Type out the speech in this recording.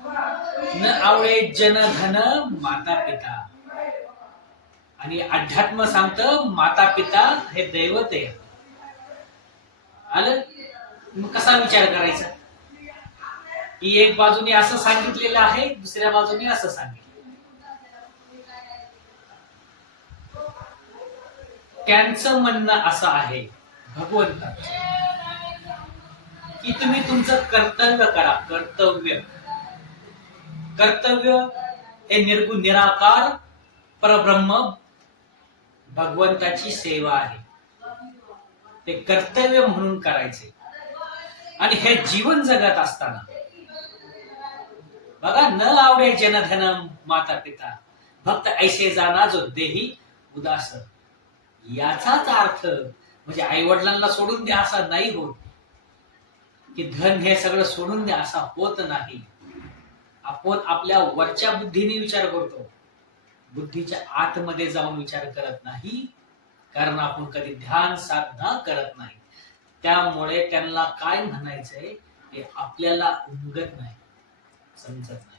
न आवडे जनधन माता पिता. आणि अध्यात्म सांगतं माता पिता हे दैवत आहे. आलं मग कसा विचार करायचा की एक बाजूने असं सांगितलेलं आहे, दुसऱ्या बाजूने असं सांगितलं. त्यांचं म्हणणं असं आहे भगवंताचं की तुम्ही तुमचं कर्तव्य करा. कर्तव्य कर्तव्य हे निर्गुण निराकार परब्रह्म भगवंताची सेवा आहे. ते कर्तव्य म्हणून करायचे. आणि हे जीवन जगत असताना बघा, न आवडे जनधन माता पिता भक्त ऐसे जाना जो देही उदास. याचाच अर्थ म्हणजे आई वडिलांना सोडून द्या असा नाही होत, की धन हे सगळं सोडून द्या असा होत नाही. आपण आपल्या वरच्या बुद्धीने विचार करतो, बुद्धीच्या आतमध्ये जाऊन विचार करत नाही, कारण आपण कधी ध्यान साधना करत नाही. त्यामुळे त्यांना काय म्हणायचंय हे आपल्याला उमगत नाही, समजत नाही.